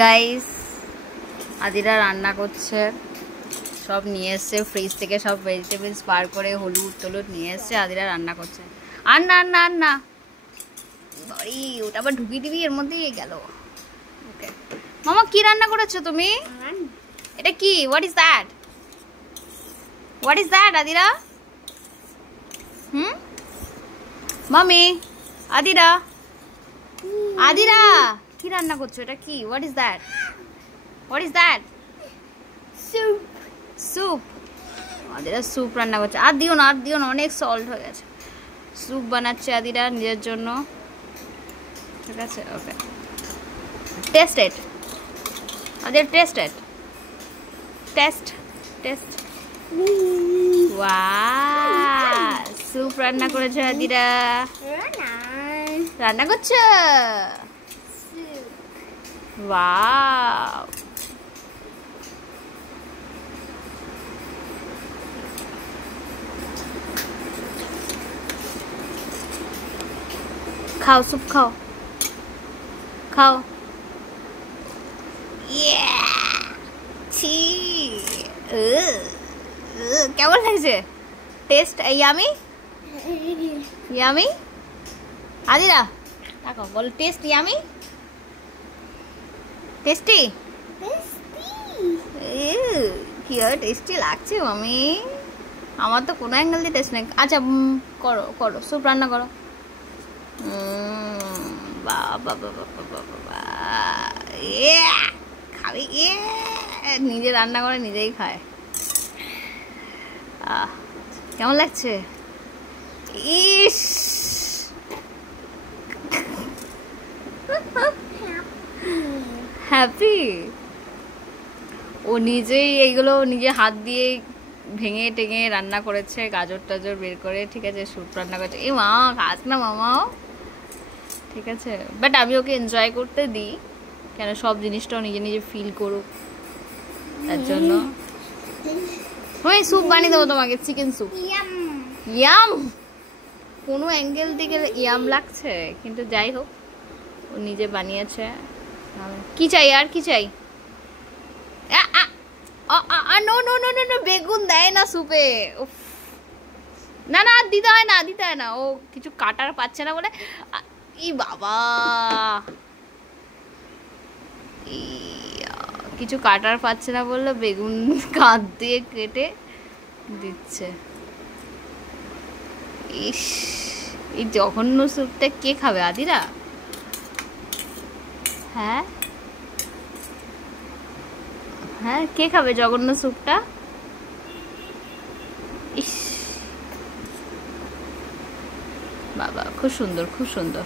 Guys আদিরা রান্না করছে, সব নিয়ে এসছে ফ্রিজ থেকে, সব ভেজিটেবলস বার করে হলুদ টলুদ নিয়ে এসছে। আদিরা রান্না করছে। আর না আর না আর না বাড়ি, ওটা আবার ঢুকিয়ে দিবি এর মধ্যেই গেল। ওকে মামা, কি রান্না করেছো তুমি? এটা কি? What is that? What is that আদিরা? মামি, আদিরা আদিরা কি রান্না করছো? এটা কি? What is that? What is that? Soup. Soup? আদিরা স্যুপ রান্না করছে। আর দিও না, আর দিও না, অনেক সল্ট হয়ে গেছে। স্যুপ বানাচ্ছে আদিরা নিজের জন্য, ঠিক আছে? ওকে, টেস্ট ইট আদিরা, টেস্ট ইট, টেস্ট টেস্ট। ওয়াও, স্যুপ রান্না করেছে আদিরা। রান্না করছো? ওয়াও, খাও স্যুপ, খাও খাও। কেমন লাগছে? Taste yummy yummy? আদিরা দেখো, বল টেস্ট ইয়ামি, টেস্টি? কি আর টেস্টি লাগছে মামি, আমার তো কোনো অ্যাঙ্গেল দিয়ে টেস্ট নেই। আচ্ছা করো করো, স্যুপ রান্না করো। বাবা বাবা বাবা, খাবি? নিজে রান্না করে নিজেই খায়। কেমন লাগছে? ইস, হ্যাপি। ও নিজেই এইগুলো নিজে হাত দিয়ে ভেঙে টেঙে রান্না করেছে, গাজর টাজর বের করে, ঠিক আছে? স্যুপ রান্না করেছে। এ মা, খাস না মামাও, ঠিক আছে? বাট আমি ওকে এনজয় করতে দিই, কেন সব জিনিসটাও নিজে নিজে ফিল করুক, তার জন্য। ওই স্যুপ বানিয়ে দেবো তোমাকে, চিকেন স্যুপ। ইয়াম, কোনো অ্যাঙ্গেল থেকে ইয়াম লাগছে, কিন্তু যাই হোক, ও নিজে বানিয়েছে। কি চাই আর কি চাই? নো নো নো নো, বেগুন দেয় না স্যুপে। না না, দিতে হয় না, দিতে হয় না। ও কিছু কাটার পাচ্ছে না বলে। ই বাবা, কিছু কাটার পাচ্ছে না বললো, বেগুন কাঁধ দিয়ে কেটে দিচ্ছে। ইস, এই জঘন্য স্যুপটা কে খাবে আদিরা? হ্যাঁ হ্যাঁ, কে খাবে জঘন্য স্যুপটা? ইস বাবা, খুব সুন্দর খুব সুন্দর।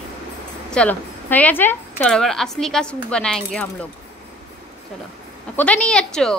চলো, হয়ে গেছে, চলো এবার আসলি কা স্যুপ বানাएंगे हम लोग। চলো, কোথায় নিয়ে যাচ্ছ?